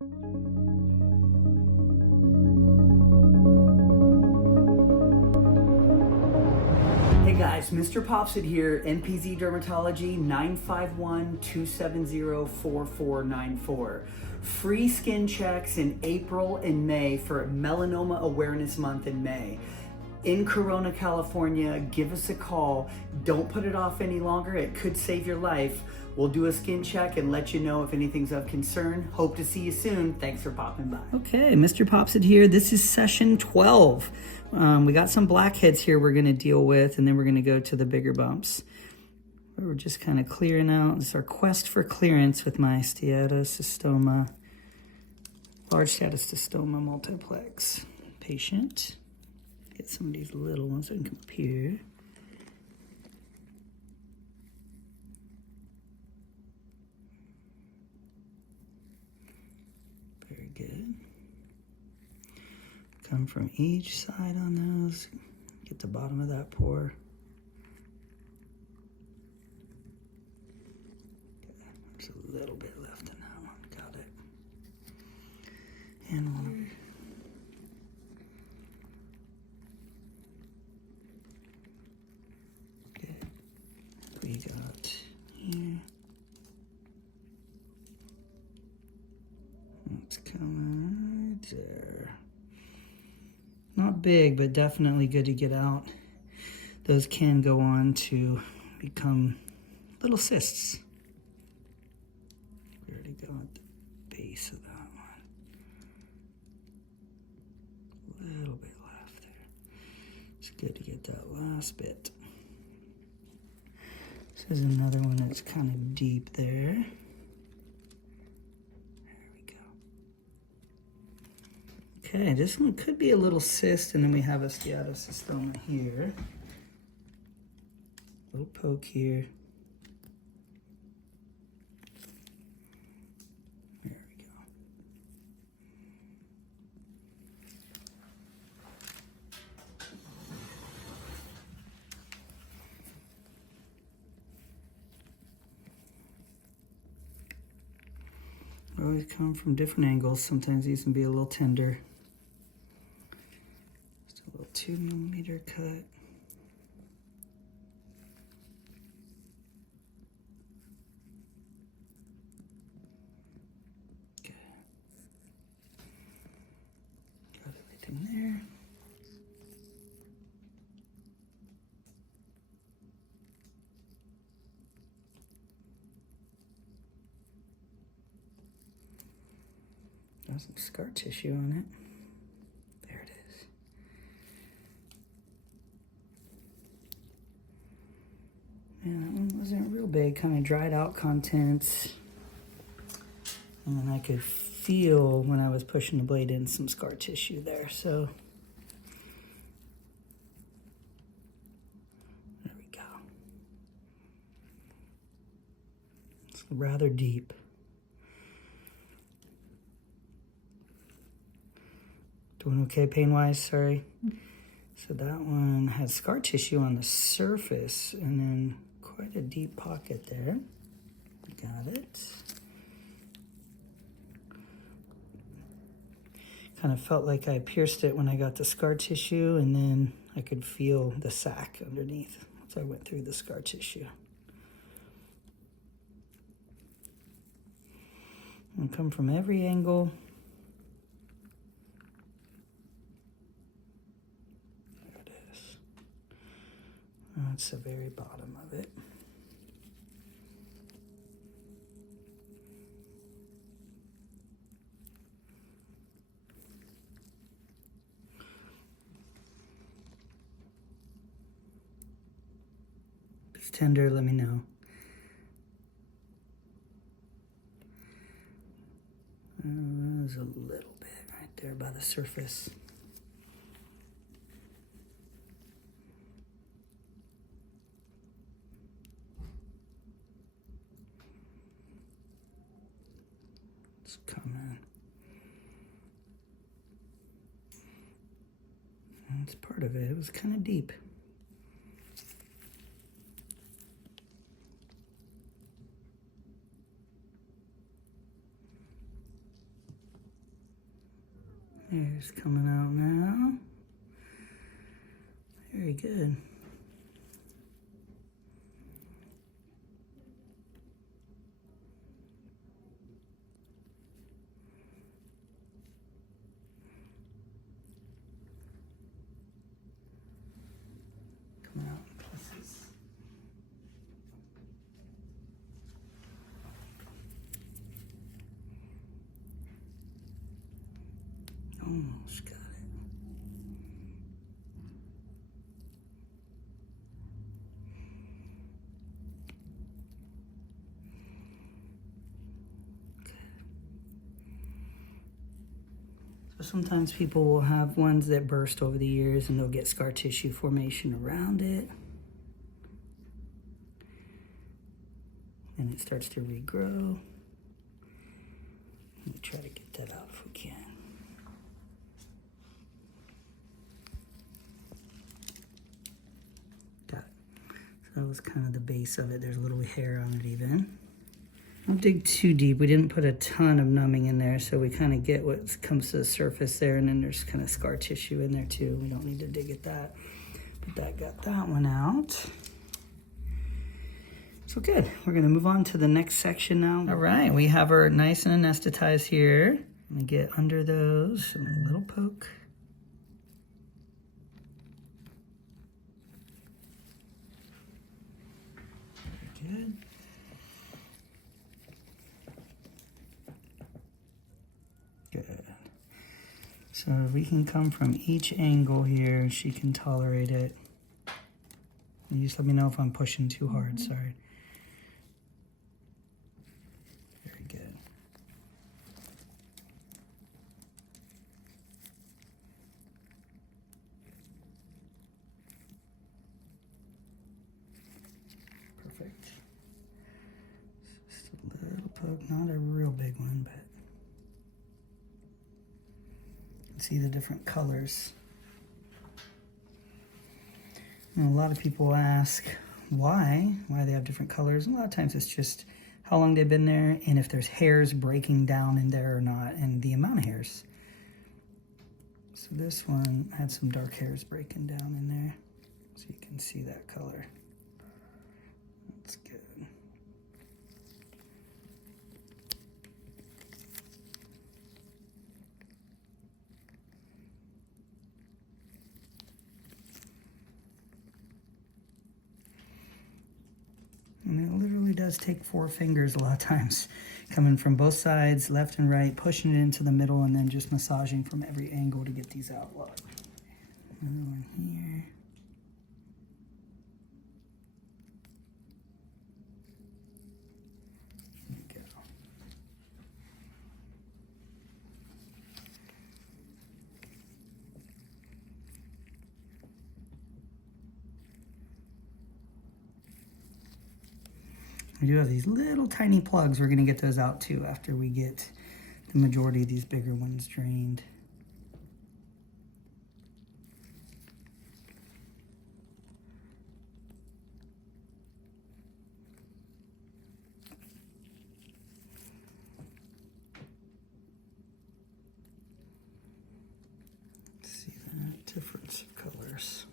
Hey guys, Mr. Popsit here, NPZ Dermatology, 951-270-4494. Free skin checks in April and May for Melanoma Awareness Month in May. In Corona, California, give us a call. Don't put it off any longer. It could save your life. We'll do a skin check and let you know if anything's of concern. Hope to see you soon. Thanks for popping by. Okay, Mr. Popsit here. This is session 12. We got some blackheads here we're going to deal with, and then we're going to go to the bigger bumps. We're just kind of clearing out. This is our quest for clearance with my Steatocystoma, large Steatocystoma multiplex patient. Get some of these little ones so I can compare. Very good. Come from each side on those. Get the bottom of that pore. Okay, there's a little bit left in that one. Got it. And one. We got here. It's coming right there. Not big, but definitely good to get out. Those can go on to become little cysts. We already got the base of that one. A little bit left there. It's good to get that last bit. This is another one that's kind of deep there. There we go. Okay, this one could be a little cyst, and then we have a Steatocystoma here. A little poke here. There we go. Always come from different angles. Sometimes these can be a little tender. Just a little 2mm cut. Okay. Got everything there. Got some scar tissue on it. There it is. Yeah, that one wasn't real big, kind of dried out contents. And then I could feel when I was pushing the blade in some scar tissue there, so. There we go. It's rather deep. Doing okay pain-wise, sorry. So that one had scar tissue on the surface and then quite a deep pocket there. Got it. Kind of felt like I pierced it when I got the scar tissue, and then I could feel the sac underneath as I went through the scar tissue. And come from every angle. That's the very bottom of it. If it's tender, let me know. There's a little bit right there by the surface. Coming. That's part of it. It was kind of deep. Hair's coming out now. Very good. Coming out in pieces. Almost got it. So sometimes people will have ones that burst over the years and they'll get scar tissue formation around it. And it starts to regrow. Let me try to get that out if we can. Got it. So that was kind of the base of it. There's a little hair on it even. Don't dig too deep. We didn't put a ton of numbing in there, so we kind of get what comes to the surface there, and then there's kind of scar tissue in there too. We don't need to dig at that. But that got that one out. So good. We're going to move on to the next section now. All right, we have her nice and anesthetized here. Let me get under those, and a little poke. Very good. Good. So we can come from each angle here. She can tolerate it. You just let me know if I'm pushing too hard, sorry. Very good. Perfect. Just a little poke, not a real big one, but see the different colors. And a lot of people ask why they have different colors. And a lot of times it's just how long they've been there and if there's hairs breaking down in there or not, and the amount of hairs. So this one had some dark hairs breaking down in there, so you can see that color. That's good. And it literally does take 4 fingers a lot of times, coming from both sides, left and right, pushing it into the middle, and then just massaging from every angle to get these out. Look. Another one here. There we go. We do have these little tiny plugs. We're going to get those out too after we get the majority of these bigger ones drained. Let's see the difference of colors.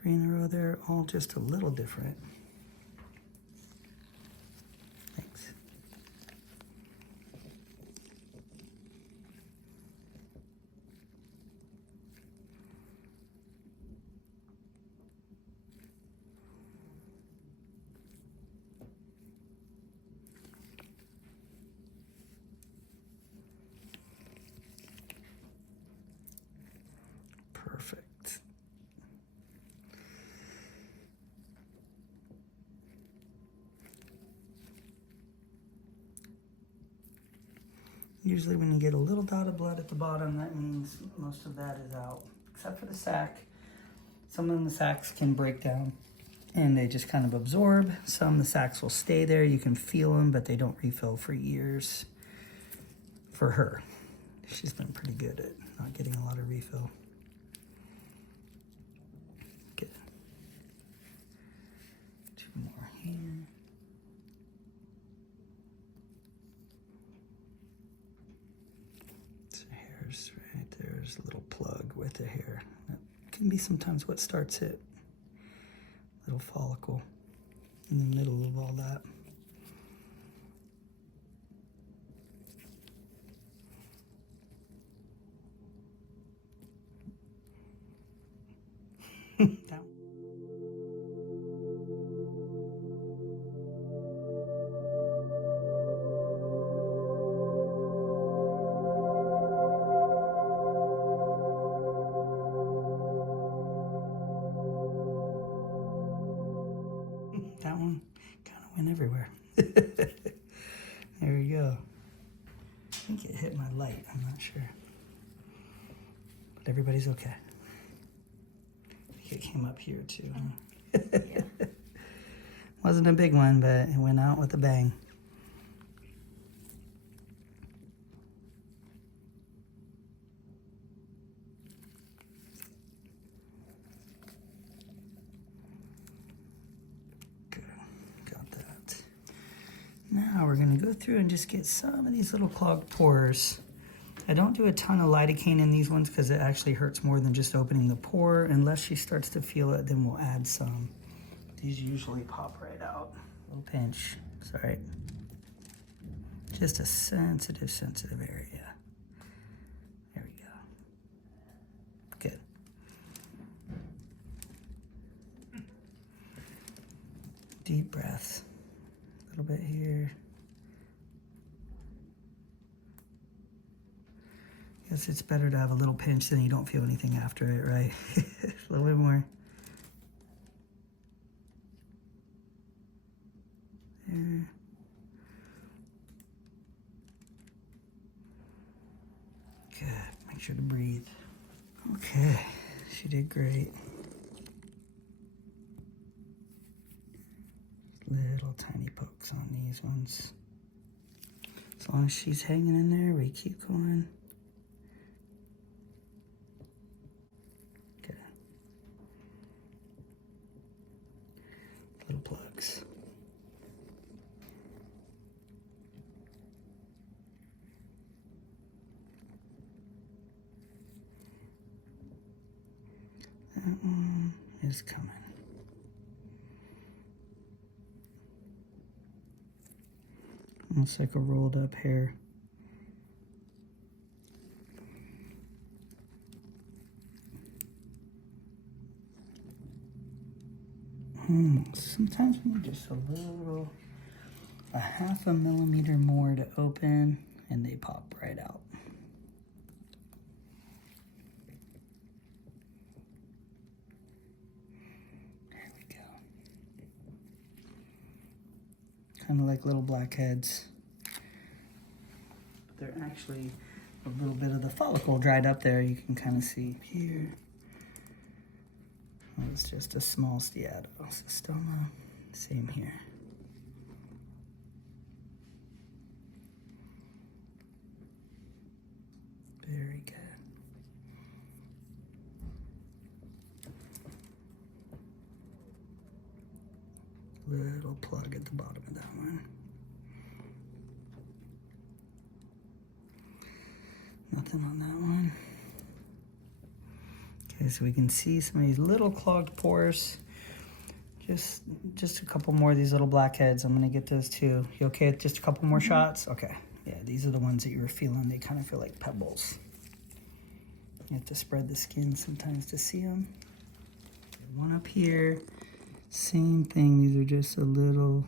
3 in a row there, all just a little different. Thanks. Perfect. Usually when you get a little dot of blood at the bottom, that means most of that is out, except for the sac. Some of the sacs can break down and they just kind of absorb. Some of the sacs will stay there. You can feel them, but they don't refill for years. For her, she's been pretty good at not getting a lot of refill. Good. 2 more here. can be sometimes what starts it. Little follicle in the middle of all that. That one kind of went everywhere. There we go. I think it hit my light, I'm not sure. But everybody's okay. I think it came up here too. Huh? Yeah. Wasn't a big one, but it went out with a bang. Now we're going to go through and just get some of these little clogged pores. I don't do a ton of lidocaine in these ones because it actually hurts more than just opening the pore. Unless she starts to feel it, then we'll add some. These usually pop right out. A little pinch. Sorry. Just a sensitive area. There we go. Good. Deep breaths. A little bit here. Guess it's better to have a little pinch than you don't feel anything after it, right? A little bit more. There. Good. Make sure to breathe. Okay. She did great. Little tiny pokes on these ones. As long as she's hanging in there, we keep going. Good. Little plugs. That one is coming. Almost like a rolled up hair. Sometimes we need just a 0.5 millimeter more to open, and they pop right out. There we go. Kind of like little blackheads. They're actually a little bit of the follicle dried up there. You can kind of see here. It's just a small Steatocystoma. Same here. Very good. Little plug at the bottom of that one. Nothing on that one. Okay, so we can see some of these little clogged pores. Just a couple more of these little blackheads. I'm gonna get those too. You okay with just a couple more shots? Okay. Yeah, these are the ones that you were feeling. They kind of feel like pebbles. You have to spread the skin sometimes to see them. One up here. Same thing. These are just a little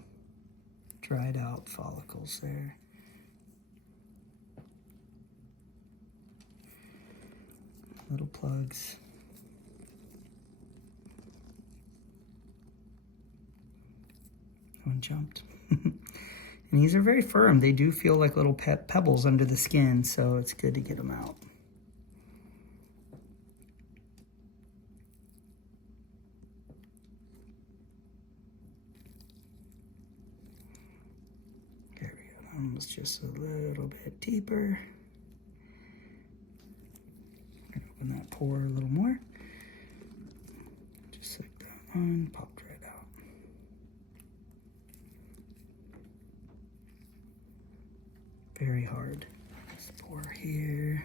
dried out follicles there. Little plugs. One jumped. And these are very firm. They do feel like little pebbles under the skin, so it's good to get them out. There we go. That one's just a little bit deeper. Open that pore a little more. Just like that one, popped right out. Very hard. This pore here.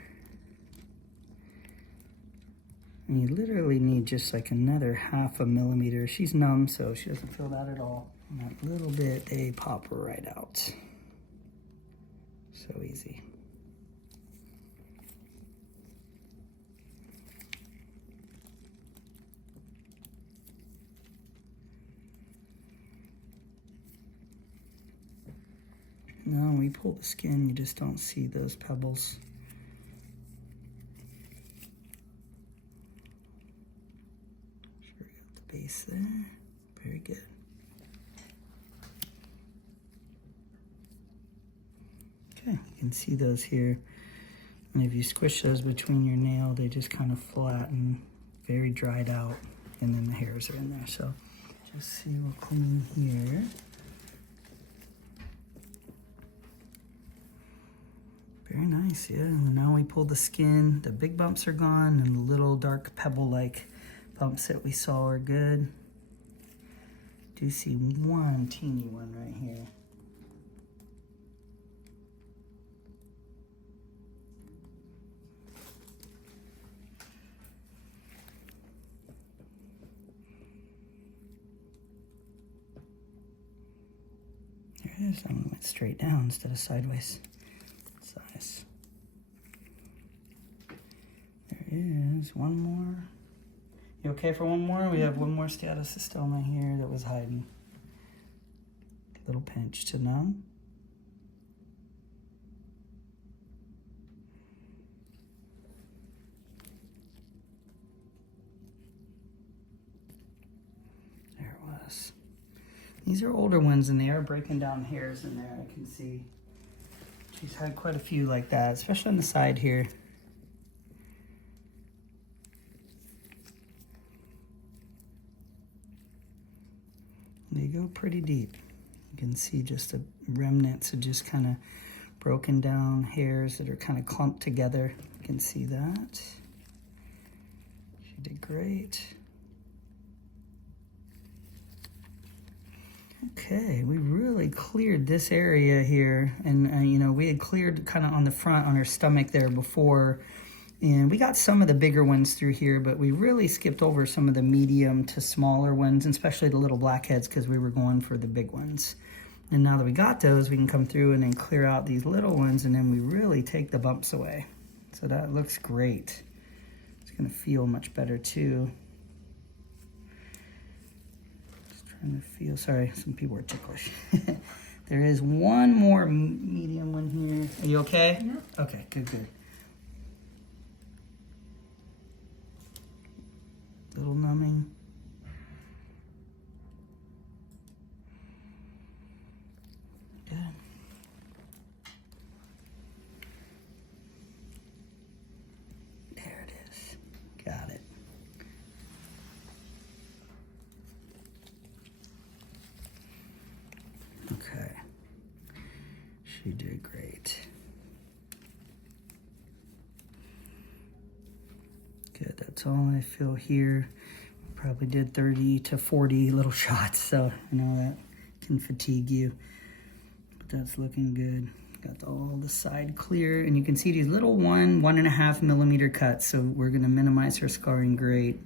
And you literally need just like another 0.5 millimeter. She's numb, so she doesn't feel that at all. And that little bit, they pop right out. So easy. No, when we pull the skin, you just don't see those pebbles. Sure, got the base there. Very good. Okay, you can see those here. And if you squish those between your nail, they just kind of flatten, very dried out, and then the hairs are in there. So just see, we'll clean here. Very nice, yeah. And now we pull the skin, the big bumps are gone, and the little dark pebble-like bumps that we saw are good. Do see one teeny one right here. There it is. I went straight down instead of sideways. Size. There is one more. You okay for one more? We have one more Steatocystoma here that was hiding. Little pinch to numb. There it was. These are older ones and they are breaking down hairs in there, I can see. She's had quite a few like that, especially on the side here. They go pretty deep. You can see just the remnants of just kind of broken down hairs that are kind of clumped together. You can see that. She did great. Okay, we really cleared this area here, and you know, we had cleared kind of on the front on her stomach there before, and we got some of the bigger ones through here, but we really skipped over some of the medium to smaller ones, and especially the little blackheads, because we were going for the big ones. And now that we got those, we can come through and then clear out these little ones, and then we really take the bumps away. So that looks great. It's gonna feel much better too. Trying to feel, sorry, some people are ticklish. There is one more medium one here. Are you okay? Yeah. Okay, good, good. Little numbing. Good. There it is. Got it. Okay, she did great. Good, that's all I feel here. Probably did 30 to 40 little shots, so I know that can fatigue you. But that's looking good. Got all the side clear, and you can see these little 1.5 millimeter cuts, so we're gonna minimize her scarring great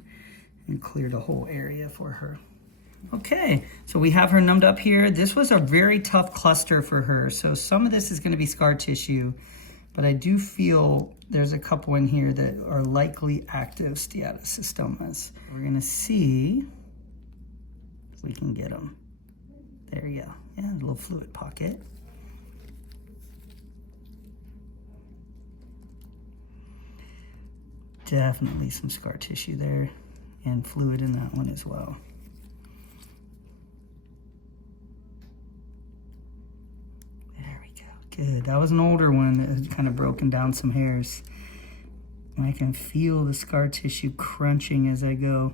and clear the whole area for her. Okay, so we have her numbed up here. This was a very tough cluster for her, so some of this is going to be scar tissue, but I do feel there's a couple in here that are likely active Steatocystomas. We're going to see if we can get them. There you go. Yeah, a little fluid pocket. Definitely some scar tissue there and fluid in that one as well. Good. That was an older one that had kind of broken down some hairs. And I can feel the scar tissue crunching as I go.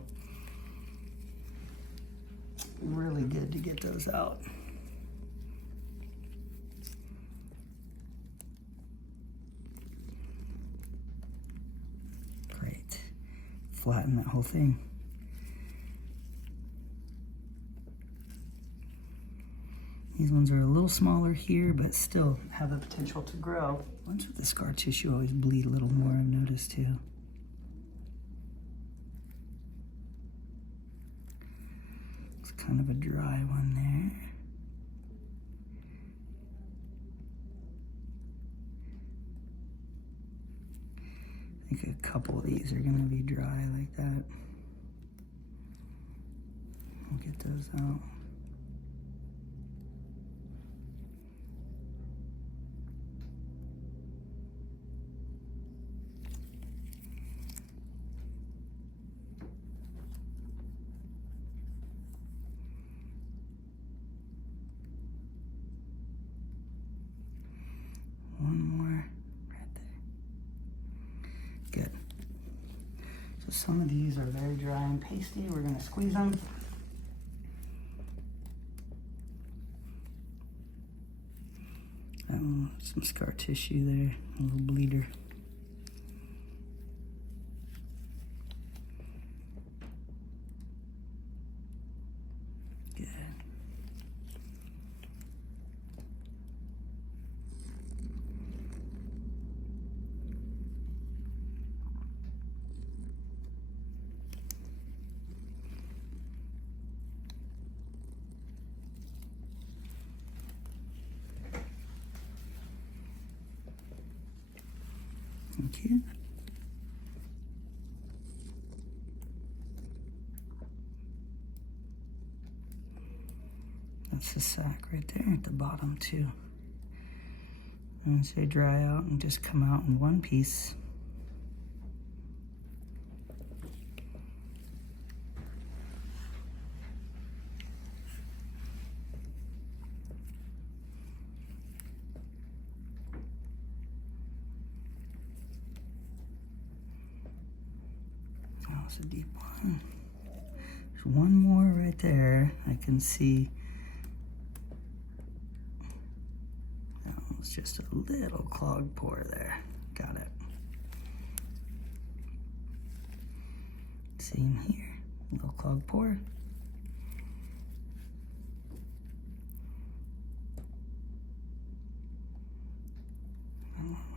Really good to get those out. Great. Flatten that whole thing. These ones are a little smaller here, but still have the potential to grow. Ones with the scar tissue always bleed a little more, I've noticed too. kind of a dry one there. I think a couple of these are going to be dry like that. I'll get those out. One more right there. Good. So some of these are very dry and pasty. We're going to squeeze them. Some scar tissue there, a little bleeder. Good. Thank you. That's the sac right there at the bottom too. And as they dry out and just come out in one piece. That was a deep one. There's one more right there. I can see. That was just a little clogged pore there. Got it. Same here. Little clogged pore.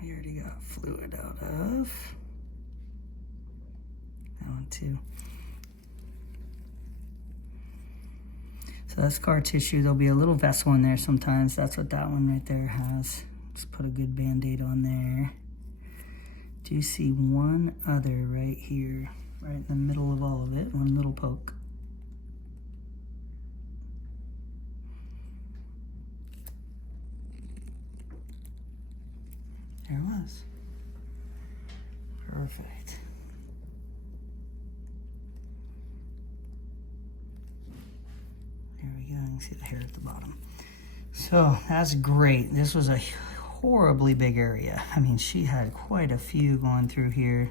We already got fluid out of. That one too. So that's scar tissue. There'll be a little vessel in there sometimes. That's what that one right there has. Just put a good Band-Aid on there. Do you see one other right here, right in the middle of all of it? One little poke. There it was. Perfect. There we go. You can see the hair at the bottom. So that's great. This was a horribly big area. I mean, she had quite a few going through here.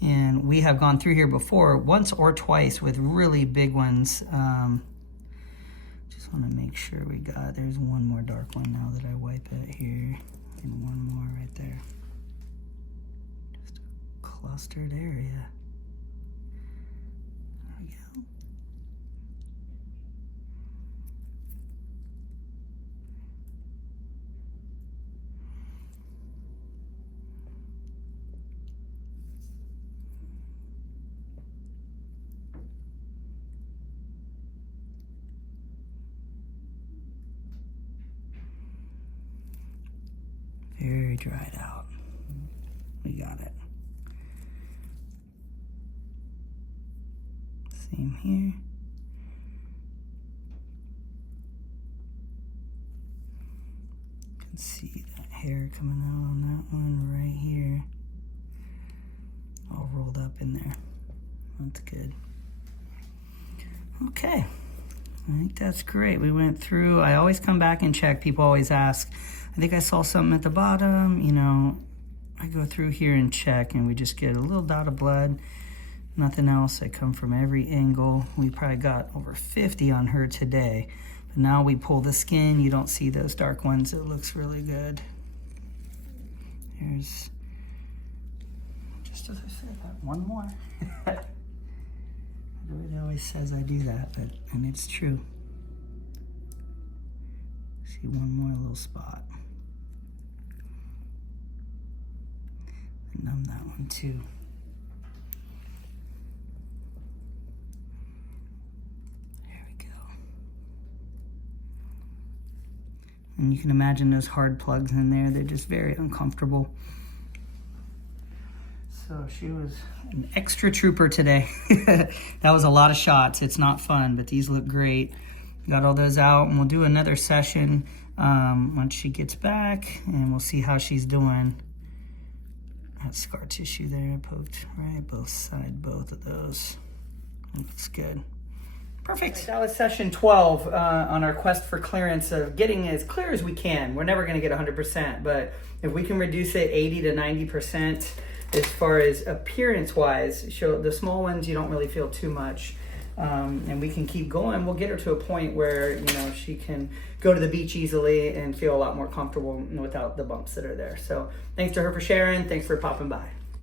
And we have gone through here before, once or twice, with really big ones. Just want to make sure we got, there's one more dark one now that I wipe it here. And one more right there. Just a clustered area. There we go. Very dried out. We got it. Same here. You can see that hair coming out on that one right here. All rolled up in there. That's good. Okay. I think that's great. We went through, I always come back and check. People always ask, I think I saw something at the bottom. You know, I go through here and check, and we just get a little dot of blood. Nothing else. I come from every angle. We probably got over 50 on her today. But now we pull the skin. You don't see those dark ones. It looks really good. There's, just as I said, one more. Everybody always says I do that, and it's true. See one more little spot. And numb that one too. And you can imagine those hard plugs in there. They're just very uncomfortable. So she was an extra trooper today. That was a lot of shots. It's not fun, but these look great. Got all those out, and we'll do another session once she gets back, and we'll see how she's doing. That scar tissue there, I poked right both of those. Looks good. Perfect. That was session 12 on our quest for clearance of getting as clear as we can. We're never going to get 100%, but if we can reduce it 80 to 90% as far as appearance-wise, show the small ones you don't really feel too much, and we can keep going. We'll get her to a point where, you know, she can go to the beach easily and feel a lot more comfortable without the bumps that are there. So thanks to her for sharing. Thanks for popping by.